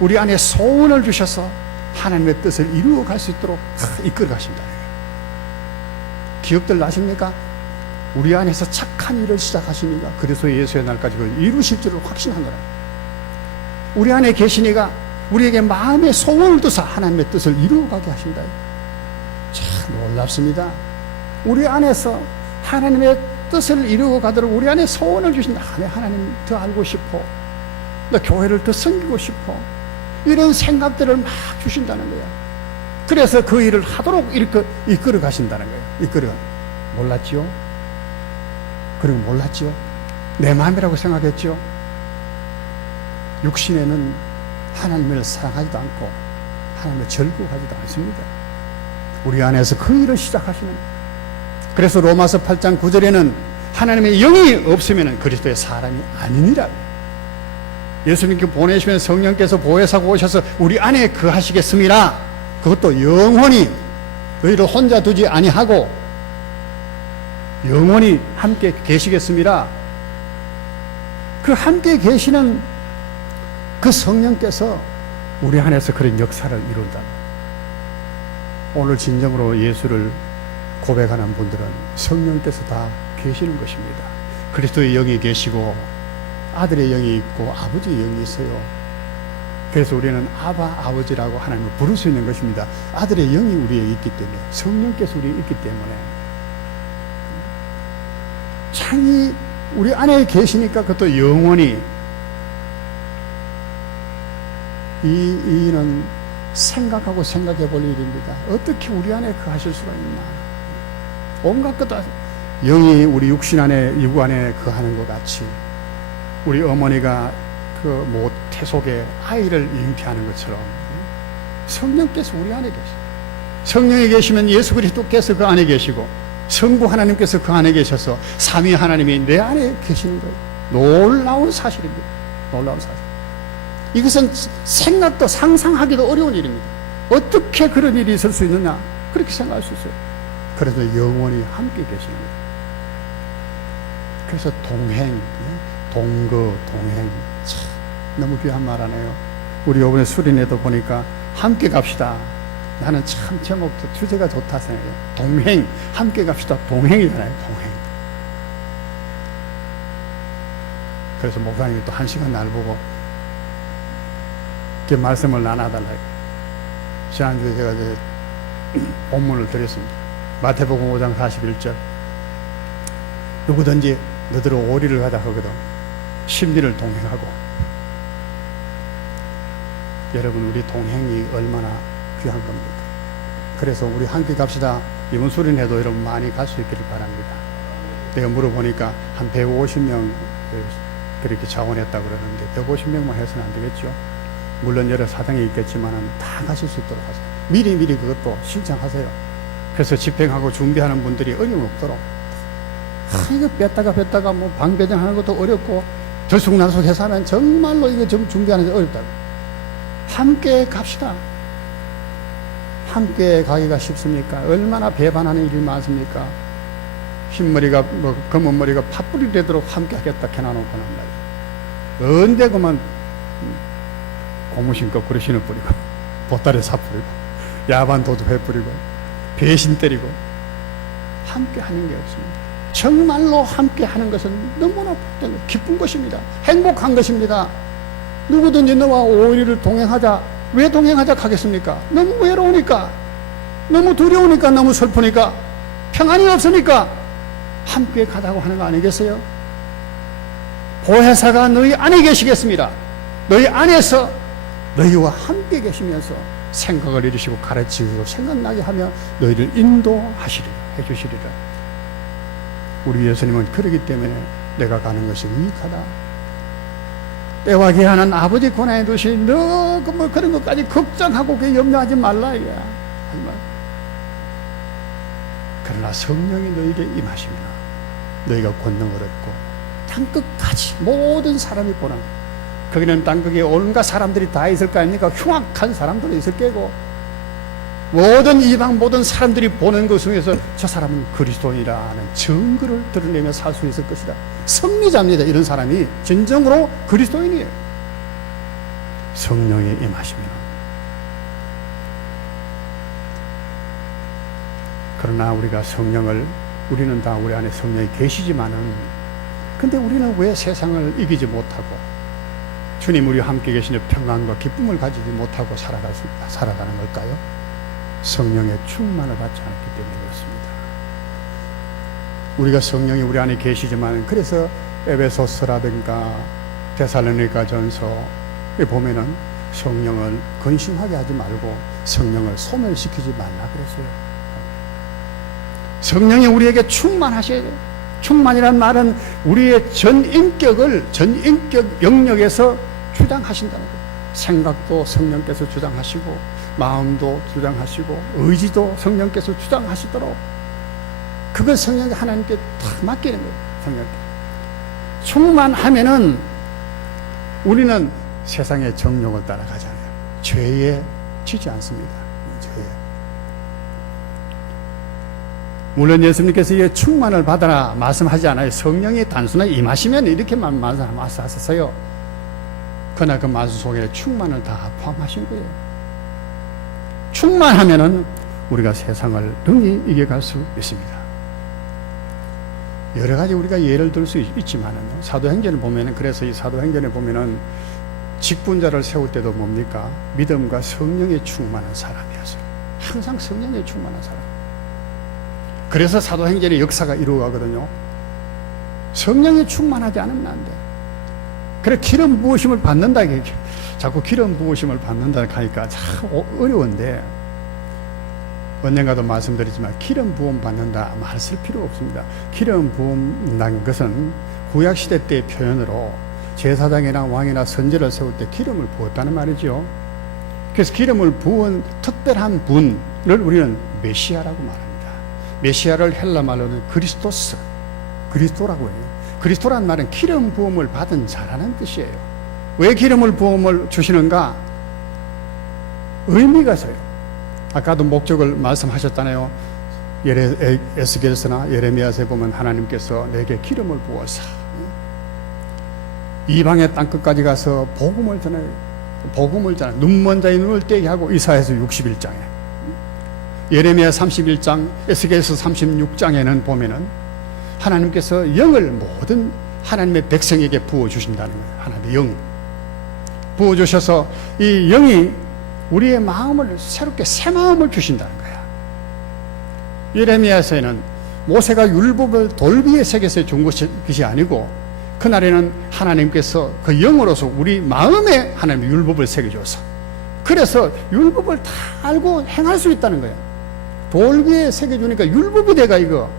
우리 안에 소원을 주셔서 하나님의 뜻을 이루어 갈 수 있도록 이끌어 가신다. 기억들 나십니까? 우리 안에서 착한 일을 시작하시니까 그래서 예수의 날까지 그걸 이루실 줄을 확신한 거라. 우리 안에 계시니까 우리에게 마음의 소원을 두사 하나님의 뜻을 이루어가게 하신다. 참 놀랍습니다. 우리 안에서 하나님의 뜻을 이루어 가도록 우리 안에 소원을 주신다. 하나님 더 알고 싶어. 나 교회를 더 섬기고 싶어. 이런 생각들을 막 주신다는 거야. 그래서 그 일을 하도록 이렇게 이끌어 가신다는 거예요. 이끌어. 몰랐지요? 그리고 몰랐지요? 내 마음이라고 생각했지요? 육신에는 하나님을 사랑하지도 않고 하나님을 즐거워하지도 않습니다. 우리 안에서 그 일을 시작하시는. 그래서 로마서 8장 9절에는 하나님의 영이 없으면 그리스도의 사람이 아니니라. 예수님께 보내시면 성령께서 보혜사가 오셔서 우리 안에 거하시겠습니다. 그것도 영원히 너희를 혼자 두지 아니하고 영원히 함께 계시겠습니다. 그 함께 계시는 그 성령께서 우리 안에서 그런 역사를 이룬다. 오늘 진정으로 예수를 고백하는 분들은 성령께서 다 계시는 것입니다. 그리스도의 영이 계시고 아들의 영이 있고 아버지의 영이 있어요. 그래서 우리는 아바 아버지라고 하나님을 부를 수 있는 것입니다. 아들의 영이 우리에게 있기 때문에, 성령께서 우리에게 있기 때문에 창이 우리 안에 계시니까 그것도 영원히 이는 생각하고 생각해 볼 일입니다. 어떻게 우리 안에 거하실 수가 있나. 온갖 것 다 영이 우리 육신 안에 육구 안에 거하는 것 같이 우리 어머니가 그 모태 속에 아이를 잉태하는 것처럼 성령께서 우리 안에 계시고, 성령이 계시면 예수 그리스도께서 그 안에 계시고 성부 하나님께서 그 안에 계셔서 삼위 하나님이 내 안에 계시는 거예요. 놀라운 사실입니다. 놀라운 사실. 이것은 생각도 상상하기도 어려운 일입니다. 어떻게 그런 일이 있을 수 있느냐, 그렇게 생각할 수 있어요. 그래서 영원히 함께 계시는 거예요. 그래서 동행, 동거, 동행, 참 너무 귀한 말 하네요. 우리 이번에 수련회도 보니까 함께 갑시다. 나는 참 제목도 주제가 좋다 생각해요. 동행, 함께 갑시다. 동행이잖아요. 동행. 그래서 목사님이 또 1시간 날 보고 이렇게 말씀을 나눠달라고. 지난주에 제가 이제 본문을 드렸습니다. 마태복음 5장 41절. 누구든지 너희들 오리를 가자 하거든 심리를 동행하고. 여러분, 우리 동행이 얼마나 귀한 겁니까? 그래서 우리 함께 갑시다. 이번 수련회도 여러분 많이 갈 수 있기를 바랍니다. 내가 물어보니까 한 150명 그렇게 자원했다고 그러는데 150명만 해서는 안 되겠죠. 물론 여러 사정이 있겠지만은 다 가실 수 있도록 하세요. 미리 그것도 신청하세요. 그래서 집행하고 준비하는 분들이 어려움 없도록. 이거 뺐다가 뭐 방 배정하는 것도 어렵고 들쑥날쑥해서 하면 정말로 이거 좀 준비하는 게 어렵다고. 함께 갑시다. 함께 가기가 쉽습니까? 얼마나 배반하는 일이 많습니까? 흰머리가 뭐 검은 머리가 팥불이 되도록 함께 하겠다 해놔놓고는 말이야. 언제 그만 고무신 거꾸로 신을 뿌리고 보따리 사 뿌리고 야반 도둑 회 뿌리고 배신 때리고 함께 하는 게 없습니다. 정말로 함께 하는 것은 너무나 기쁜 것입니다. 행복한 것입니다. 누구든지 너와 오일을 동행하자. 왜 동행하자 하겠습니까? 너무 외로우니까, 너무 두려우니까, 너무 슬프니까, 평안이 없으니까 함께 가자고 하는 거 아니겠어요? 보혜사가 너희 안에 계시겠습니다. 너희 안에서 너희와 함께 계시면서 생각을 이루시고 가르치고 생각나게 하며 너희를 인도하시리라, 해주시리라. 우리 예수님은 그러기 때문에 내가 가는 것이 유익하다. 때와 기한은 아버지 권한에 두시 너 뭐 그런 것까지 걱정하고 그 염려하지 말라 이거야. 그러나 성령이 너에게 임하시면 너희가 권능을 얻고 땅끝까지 모든 사람이 보는, 거기는 땅끝에 온갖 사람들이 다 있을 거 아닙니까? 흉악한 사람들이 있을 거고, 모든 이방 모든 사람들이 보는 것 중에서 저 사람은 그리스도인이라는 증거를 드러내며 살 수 있을 것이다. 승리자입니다. 이런 사람이 진정으로 그리스도인이에요. 성령이 임하시면. 그러나 우리가 성령을, 우리는 다 우리 안에 성령이 계시지만은, 근데 우리는 왜 세상을 이기지 못하고 주님 우리와 함께 계시는 평안과 기쁨을 가지지 못하고 살아가는 걸까요? 성령의 충만을 받지 않았기 때문에 그렇습니다. 우리가 성령이 우리 안에 계시지만, 그래서 에베소서라든가 데살로니가 전서에 보면은 성령을 근심하게 하지 말고 성령을 소멸시키지 말라 그랬어요. 성령이 우리에게 충만하셔야 돼요. 충만이란 말은 우리의 전인격 영역에서 주장하신다는 거예요. 생각도 성령께서 주장하시고, 마음도 주장하시고, 의지도 성령께서 주장하시도록 그걸 성령이 하나님께 다 맡기는 거예요. 성령께 충만하면은 우리는 세상의 정욕을 따라가잖아요. 죄에 지지 않습니다. 죄에. 물론 예수님께서 이 충만을 받아라 말씀하지 않아요. 성령이 단순하게 임하시면 이렇게만 말씀하셨어요. 그러나 그 말씀 속에 충만을 다 포함하신 거예요. 충만하면은 우리가 세상을 능히 이겨갈 수 있습니다. 여러 가지 우리가 예를 들 수 있지만은, 사도행전을 보면은, 그래서 이 사도행전에 보면은 직분자를 세울 때도 뭡니까? 믿음과 성령에 충만한 사람이었어요. 항상 성령에 충만한 사람. 그래서 사도행전의 역사가 이루어가거든요. 성령에 충만하지 않으면 안 돼. 그래, 기름 부으심을 받는다. 자꾸 기름 부으심을 받는다 하니까 참 어려운데, 언젠가도 말씀드리지만 기름 부음 받는다 말 쓸 필요 없습니다. 기름 부음이라는 것은 구약시대 때의 표현으로 제사장이나 왕이나 선지를 세울 때 기름을 부었다는 말이죠. 그래서 기름을 부은 특별한 분을 우리는 메시아라고 말합니다. 메시아를 헬라 말로는 그리스도스, 그리스도라고 해요. 그리스도란 말은 기름 부음을 받은 자라는 뜻이에요. 왜 기름을 부음을 주시는가? 의미가 있어요. 아까도 목적을 말씀하셨잖아요. 에스겔서나 예레미야서에 보면 하나님께서 내게 기름을 부어서 이방의 땅끝까지 가서 복음을 전해, 눈먼 자의 눈을 떼게 하고, 이사야서 61장에, 예레미야 31장, 에스겔서 36장에는 보면은 하나님께서 영을 모든 하나님의 백성에게 부어주신다는 거예요. 하나님의 영 부어주셔서 이 영이 우리의 마음을 새롭게 새 마음을 주신다는 거야. 예레미야서에는 모세가 율법을 돌비의 색에서 준 것이 아니고, 그날에는 하나님께서 그 영으로서 우리 마음에 하나님의 율법을 새겨줘서, 그래서 율법을 다 알고 행할 수 있다는 거야. 돌비에 새겨주니까 율법이 내가 이거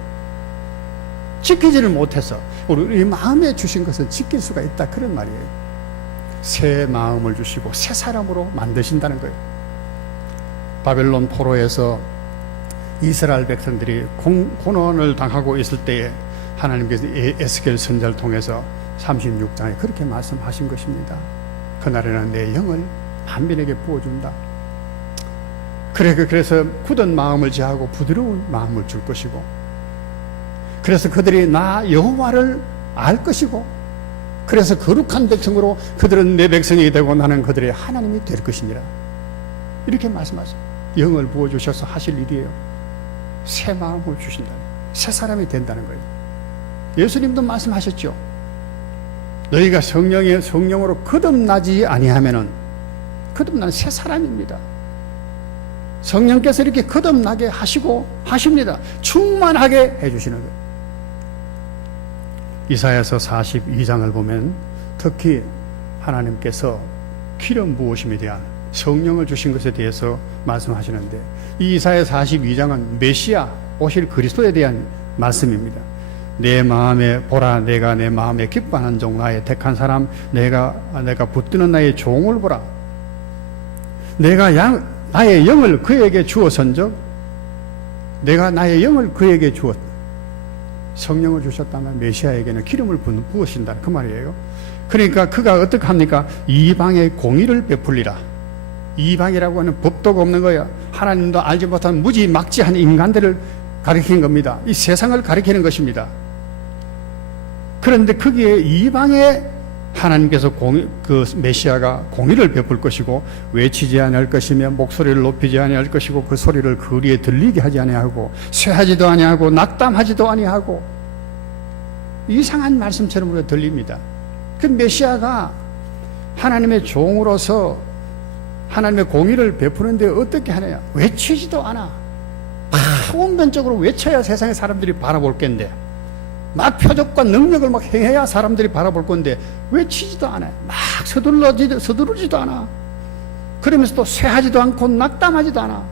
지키지를 못해서 우리 마음에 주신 것을 지킬 수가 있다, 그런 말이에요. 새 마음을 주시고 새 사람으로 만드신다는 거예요. 바벨론 포로에서 이스라엘 백성들이 고난을 당하고 있을 때에 하나님께서 에스겔 선지자를 통해서 36장에 그렇게 말씀하신 것입니다. 그날에는 내 영을 만민에게 부어준다. 그래서 굳은 마음을 제하고 부드러운 마음을 줄 것이고, 그래서 그들이 나 여호와를 알 것이고, 그래서 거룩한 백성으로 그들은 내 백성이 되고 나는 그들의 하나님이 될 것이니라. 이렇게 말씀하세요. 영을 부어주셔서 하실 일이에요. 새 마음을 주신다는, 새 사람이 된다는 거예요. 예수님도 말씀하셨죠. 너희가 성령으로 거듭나지 아니하면은, 거듭나는 새 사람입니다. 성령께서 이렇게 거듭나게 하시고 하십니다. 충만하게 해주시는 거예요. 이사야서 42장을 보면 특히 하나님께서 기름 부으심에 대한 성령을 주신 것에 대해서 말씀하시는데, 이 이사야 42장은 메시아 오실 그리스도에 대한 말씀입니다. 내 마음에 보라, 내가 내 마음에 기뻐하는 종, 나의 택한 사람, 내가 붙드는 나의 종을 보라. 내가 나의 영을 그에게 주었은즉, 내가 나의 영을 그에게 주었. 성령을 주셨다면 메시아에게는 기름을 부으신다 그 말이에요. 그러니까 그가 어떻게 합니까? 이방의 공의를 베풀리라. 이방이라고 하는 법도가 없는 거야. 하나님도 알지 못한 무지막지한 인간들을 가리키는 겁니다. 이 세상을 가리키는 것입니다. 그런데 거기에 이방에 하나님께서 그 메시아가 공의를 베풀 것이고, 외치지 아니할 것이며 목소리를 높이지 아니할 것이고, 그 소리를 거리에 들리게 하지 아니하고, 쇠하지도 아니하고 낙담하지도 아니하고, 이상한 말씀처럼 우리가 들립니다. 그 메시아가 하나님의 종으로서 하나님의 공의를 베푸는데 어떻게 하느냐? 외치지도 않아. 원변적으로 외쳐야 세상의 사람들이 바라볼 건데, 막 표적과 능력을 막 행해야 사람들이 바라볼 건데 외치지도 않아요. 막 서두르지도 않아. 그러면서 또 쇠하지도 않고 낙담하지도 않아.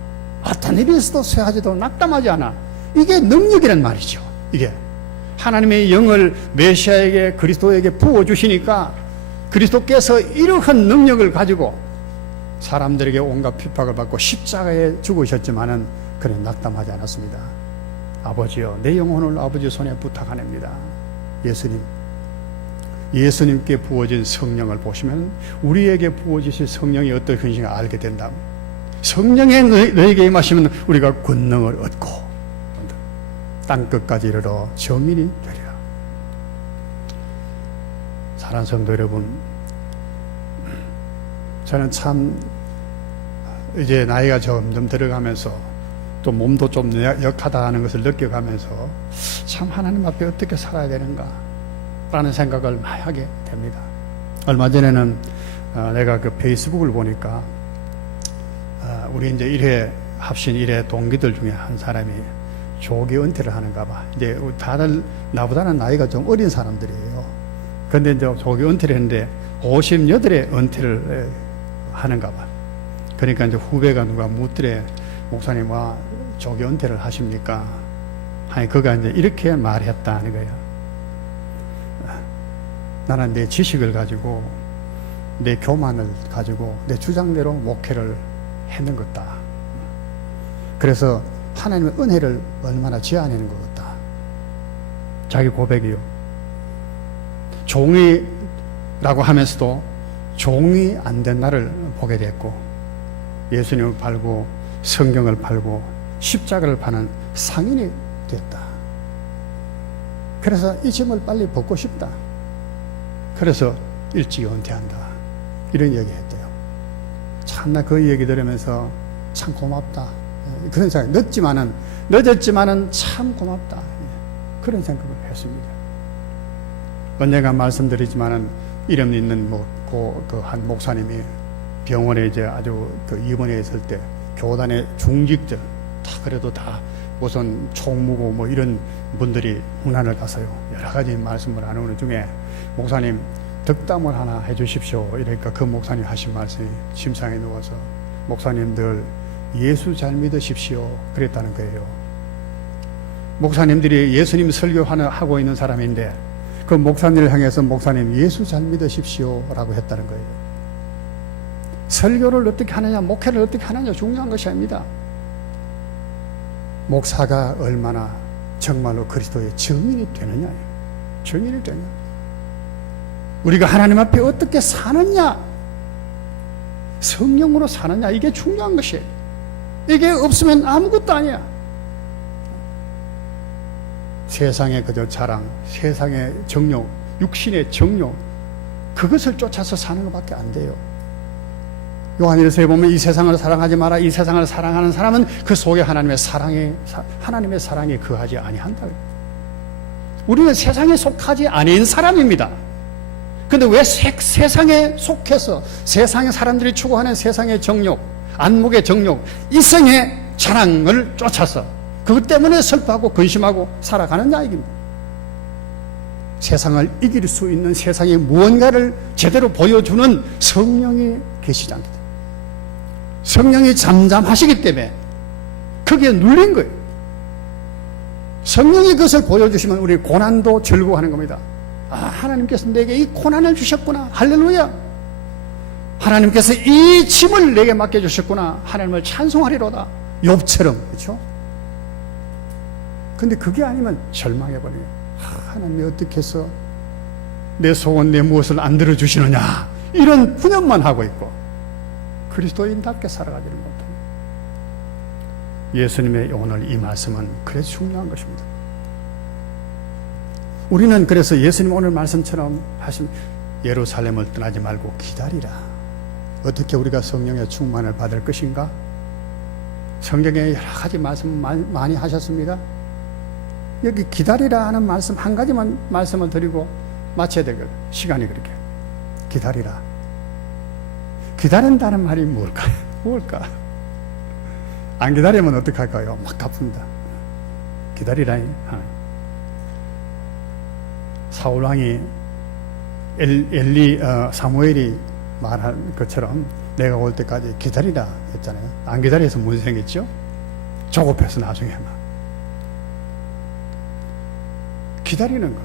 어떤 일이 있어도 쇠하지도 낙담하지 않아. 이게 능력이란 말이죠. 이게 하나님의 영을 메시아에게, 그리스도에게 부어주시니까 그리스도께서 이러한 능력을 가지고 사람들에게 온갖 핍박을 받고 십자가에 죽으셨지만은 그는 낙담하지 않았습니다. 아버지여, 내 영혼을 아버지 손에 부탁하냅니다. 예수님께 부어진 성령을 보시면 우리에게 부어지실 성령이 어떤 현실을 알게 된다. 성령의 너에게 임하시면 우리가 권능을 얻고 땅끝까지 이르러 정인이 되리라. 사랑하는 성도 여러분, 저는 참 이제 나이가 점점 들어가면서 또 몸도 좀 역하다 하는 것을 느껴가면서 참 하나님 앞에 어떻게 살아야 되는가 라는 생각을 많이 하게 됩니다. 얼마 전에는 내가 그 페이스북을 보니까 우리 이제 1회 합신 1회 동기들 중에 한 사람이 조기 은퇴를 하는가 봐. 이제 다들 나보다는 나이가 좀 어린 사람들이에요. 근데 이제 조기 은퇴를 했는데 58에 은퇴를 하는가 봐. 그러니까 이제 후배가 누가 묻더래. 목사님, 와, 조기 은퇴를 하십니까? 아니, 그가 이제 이렇게 말했다는 거예요. 나는 내 지식을 가지고, 내 교만을 가지고, 내 주장대로 목회를 했는 것 같다. 그래서 하나님의 은혜를 얼마나 제한하는 것 같다. 자기 고백이요. 종이라고 하면서도 종이 안 된 날을 보게 됐고, 예수님을 팔고, 성경을 팔고 십자가를 파는 상인이 됐다. 그래서 이 짐을 빨리 벗고 싶다. 그래서 일찍 은퇴한다. 이런 얘기 했대요. 참나 그 얘기 들으면서 참 고맙다. 그런 생각, 늦었지만은 참 고맙다. 그런 생각을 했습니다. 언젠가 말씀드리지만은 이름 있는 한 목사님이 병원에 이제 아주 입원해 있을 때 교단의 중직들 다 그래도 다 우선 총무고 뭐 이런 분들이 문안을 가서요 여러 가지 말씀을 하는 중에 목사님 덕담을 하나 해주십시오. 이러니까 그 목사님 하신 말씀이 침상에 누워서 목사님들 예수 잘 믿으십시오 그랬다는 거예요. 목사님들이 예수님 설교하고 있는 사람인데 그 목사님을 향해서 목사님 예수 잘 믿으십시오 라고 했다는 거예요. 설교를 어떻게 하느냐, 목회를 어떻게 하느냐 중요한 것이 아닙니다. 목사가 얼마나 정말로 그리스도의 증인이 되느냐, 증인이 되냐. 우리가 하나님 앞에 어떻게 사느냐, 성령으로 사느냐, 이게 중요한 것이에요. 이게 없으면 아무것도 아니야. 세상의 그저 자랑, 세상의 정욕, 육신의 정욕, 그것을 쫓아서 사는 것밖에 안 돼요. 요한일서에 보면 이 세상을 사랑하지 마라. 이 세상을 사랑하는 사람은 그 속에 하나님의 사랑이 거하지 아니한다. 우리는 세상에 속하지 않은 사람입니다. 근데 왜 세상에 속해서 세상의 사람들이 추구하는 세상의 정욕, 안목의 정욕, 이성의 자랑을 쫓아서 그것 때문에 슬퍼하고 근심하고 살아가느냐 이겁니다. 세상을 이길 수 있는 세상의 무언가를 제대로 보여주는 성령이 계시지 않기 때문에, 성령이 잠잠하시기 때문에 거기에 눌린 거예요. 성령이 그것을 보여주시면 우리 고난도 절구하는 겁니다. 아, 하나님께서 내게 이 고난을 주셨구나. 할렐루야. 하나님께서 이 짐을 내게 맡겨주셨구나. 하나님을 찬송하리로다. 욥처럼. 그렇죠? 근데 그게 아니면 절망해버려요. 하나님이 어떻게 해서 내 소원, 내 무엇을 안 들어주시느냐. 이런 분연만 하고 있고 그리스도인답게 살아가지를 못합니다. 예수님의 오늘 이 말씀은 그래서 중요한 것입니다. 우리는 그래서 예수님 오늘 말씀처럼 하신 예루살렘을 떠나지 말고 기다리라. 어떻게 우리가 성령의 충만을 받을 것인가? 성경에 여러 가지 말씀 많이 하셨습니다. 여기 기다리라 하는 말씀 한 가지만 말씀을 드리고 마쳐야 되거든. 시간이 그렇게. 기다리라. 기다린다는 말이 뭘까요? 뭘까? 안 기다리면 어떡할까요? 막 갚습니다. 기다리라. 사울왕이 사무엘이 말한 것처럼 내가 올 때까지 기다리라 했잖아요. 안 기다려서 문제 생겼죠? 조급해서 나중에 막. 기다리는 것,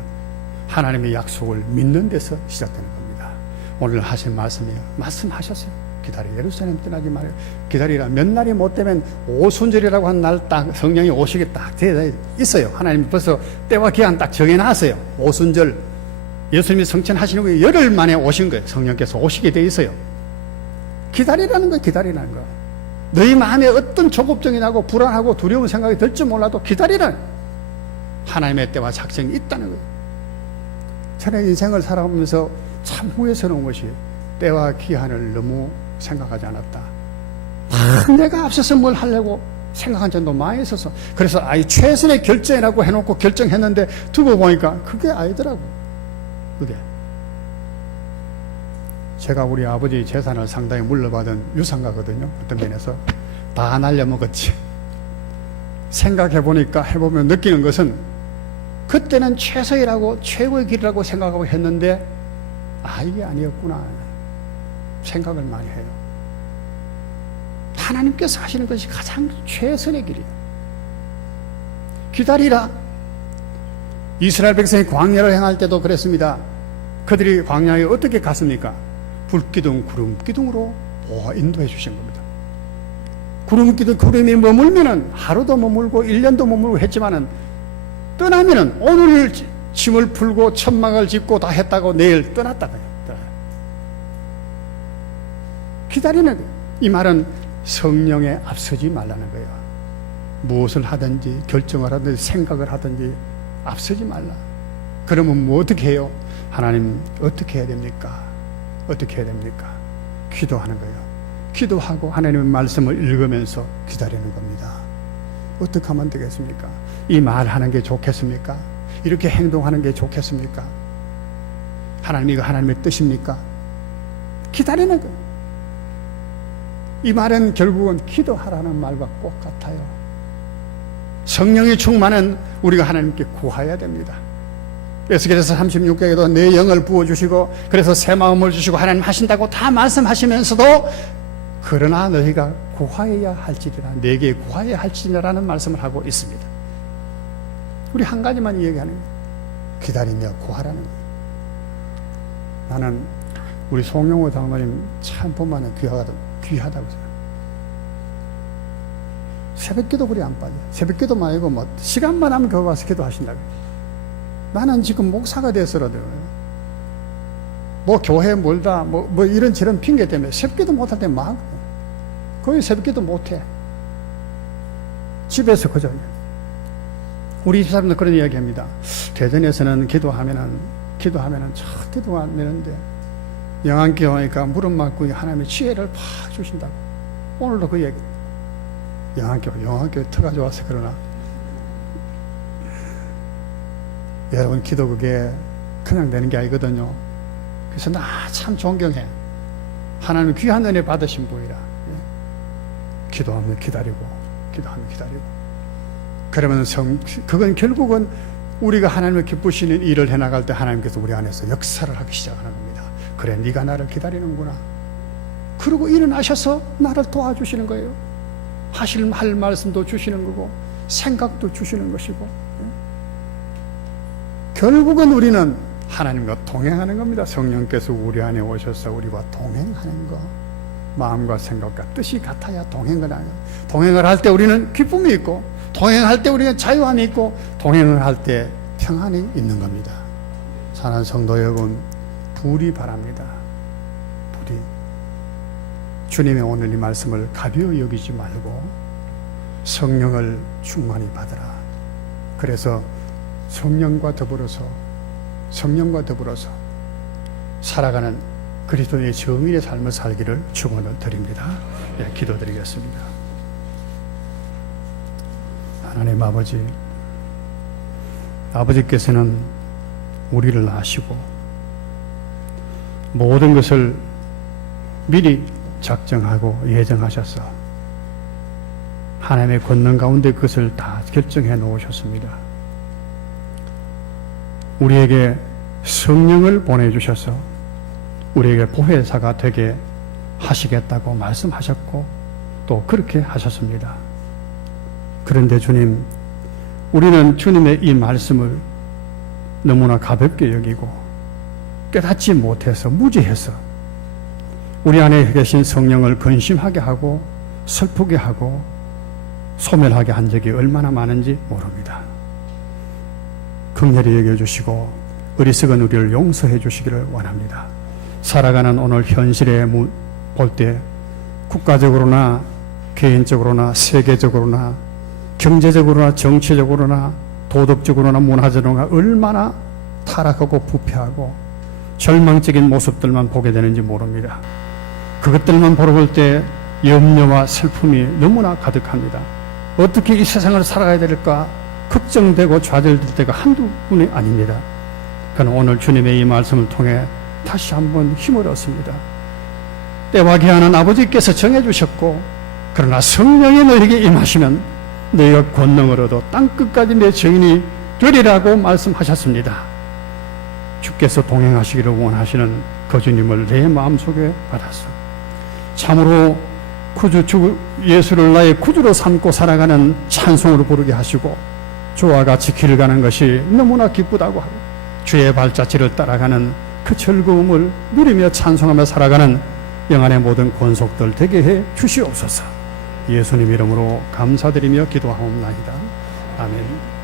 하나님의 약속을 믿는 데서 시작되는 겁니다. 오늘 하신 말씀이에요. 말씀하셨어요. 기다려. 예루살렘 떠나지 말고 기다리라. 몇 날이 못 되면 오순절이라고 한 날 딱 성령이 오시게 딱 되어 있어요. 하나님 벌써 때와 기한 딱 정해놨어요. 오순절. 예수님이 성천하시는 거 열흘 만에 오신 거예요. 성령께서 오시게 되어 있어요. 기다리라는 거예요. 기다리라는 거. 너희 마음에 어떤 조급증이 나고 불안하고 두려운 생각이 들지 몰라도 기다리라. 하나님의 때와 작정이 있다는 거예요. 저는 인생을 살아가면서 참 후회스러운 것이 때와 기한을 너무 생각하지 않았다. 내가 앞서서 뭘 하려고 생각한 점도 많이 있어서 그래서 최선의 결정이라고 해놓고 결정했는데 두고 보니까 그게 아니더라고. 그게 제가 우리 아버지 재산을 상당히 물려받은 유산가거든요. 어떤 면에서 다 날려먹었지. 생각해보니까 해보면 느끼는 것은 그때는 최선이라고 최고의 길이라고 생각하고 했는데 이게 아니었구나 생각을 많이 해요. 하나님께서 하시는 것이 가장 최선의 길이에요. 기다리라. 이스라엘 백성이 광야를 행할 때도 그랬습니다. 그들이 광야에 어떻게 갔습니까? 불기둥, 구름기둥으로 인도해 주신 겁니다. 구름기둥, 구름이 머물면은 하루도 머물고 1년도 머물고 했지만은 떠나면은 오늘 짐을 풀고 천막을 짓고 다 했다고 내일 떠났다고요. 기다리는 거예요. 이 말은 성령에 앞서지 말라는 거예요. 무엇을 하든지 결정을 하든지 생각을 하든지 앞서지 말라. 그러면 뭐 어떻게 해요? 하나님 어떻게 해야 됩니까? 어떻게 해야 됩니까? 기도하는 거예요. 기도하고 하나님의 말씀을 읽으면서 기다리는 겁니다. 어떻게 하면 되겠습니까? 이 말하는 게 좋겠습니까? 이렇게 행동하는 게 좋겠습니까? 하나님 이거 하나님의 뜻입니까? 기다리는 거예요. 이 말은 결국은 기도하라는 말과 똑같아요. 성령의 충만은 우리가 하나님께 구해야 됩니다. 에스겔서 36장에도 내 영을 부어주시고 그래서 새 마음을 주시고 하나님 하신다고 다 말씀하시면서도 그러나 너희가 구하여야 할지니라, 내게 구하여야 할지니라는 말씀을 하고 있습니다. 우리 한 가지만 얘기하는 거예요. 기다리며 구하라는 거예요. 나는 우리 송영호 장로님 참 보면은 귀하다고 생각해요. 새벽기도 그리 안 빠져. 새벽기도만 아니고 뭐 시간만 하면 거기 와서 기도하신다고. 나는 지금 목사가 돼서라도 뭐 교회 멀다 뭐 이런 저런 핑계 때문에 새벽기도 못할 때 막 거의 새벽기도 못해. 집에서 그저. 우리 집사람들 그런 이야기합니다. 대전에서는 기도하면은 참 기도가 안 되는데 영안기도하니까 무릎 맞고 하나님의 지혜를 팍 주신다고. 오늘도 그 얘기. 영안교 터가 좋아서 그러나 여러분 기도 그게 그냥 되는 게 아니거든요. 그래서 나 참 존경해. 하나님 귀한 은혜 받으신 분이라. 기도하며 기다리고 그러면 그건 결국은 우리가 하나님을 기쁘시는 일을 해나갈 때 하나님께서 우리 안에서 역사를 하기 시작하는 겁니다. 그래 네가 나를 기다리는구나. 그리고 일어나셔서 나를 도와주시는 거예요. 할 말씀도 주시는 거고 생각도 주시는 것이고, 결국은 우리는 하나님과 동행하는 겁니다. 성령께서 우리 안에 오셔서 우리와 동행하는 거. 마음과 생각과 뜻이 같아야 동행을 하는. 동행을 할 때 우리는 기쁨이 있고, 동행할 때 우리는 자유함이 있고, 동행을 할 때 평안이 있는 겁니다. 사랑하는 성도 여러분, 불이 바랍니다. 불이. 주님의 오늘 이 말씀을 가벼이 여기지 말고 성령을 충만히 받으라. 그래서 성령과 더불어서 살아가는 그리스도의 정의의 삶을 살기를 축원을 드립니다. 예, 기도드리겠습니다. 하나님 아버지께서는 우리를 아시고 모든 것을 미리 작정하고 예정하셔서 하나님의 권능 가운데 그것을 다 결정해 놓으셨습니다. 우리에게 성령을 보내주셔서 우리에게 보혜사가 되게 하시겠다고 말씀하셨고 또 그렇게 하셨습니다. 그런데 주님, 우리는 주님의 이 말씀을 너무나 가볍게 여기고 깨닫지 못해서 무지해서 우리 안에 계신 성령을 근심하게 하고 슬프게 하고 소멸하게 한 적이 얼마나 많은지 모릅니다. 긍휼히 여겨주시고 어리석은 우리를 용서해 주시기를 원합니다. 살아가는 오늘 현실에 볼 때 국가적으로나 개인적으로나 세계적으로나 경제적으로나 정치적으로나 도덕적으로나 문화적으로나 얼마나 타락하고 부패하고 절망적인 모습들만 보게 되는지 모릅니다. 그것들만 보러 볼 때 염려와 슬픔이 너무나 가득합니다. 어떻게 이 세상을 살아가야 될까 걱정되고 좌절될 때가 한두 분이 아닙니다. 그는 오늘 주님의 이 말씀을 통해 다시 한번 힘을 얻습니다. 때와 기한은 아버지께서 정해주셨고, 그러나 성령이 너에게 임하시면 너희가 권능을 얻어 땅끝까지 내 증인이 되리라고 말씀하셨습니다. 주께서 동행하시기를 원하시는 그 주님을 내 마음속에 받았어. 참으로 주 예수를 나의 구주로 삼고 살아가는 찬송으로 부르게 하시고 주와 같이 길을 가는 것이 너무나 기쁘다고 하고 주의 발자취를 따라가는 그 즐거움을 누리며 찬송하며 살아가는 영안의 모든 권속들 되게 해 주시옵소서. 예수님 이름으로 감사드리며 기도하옵나이다. 아멘.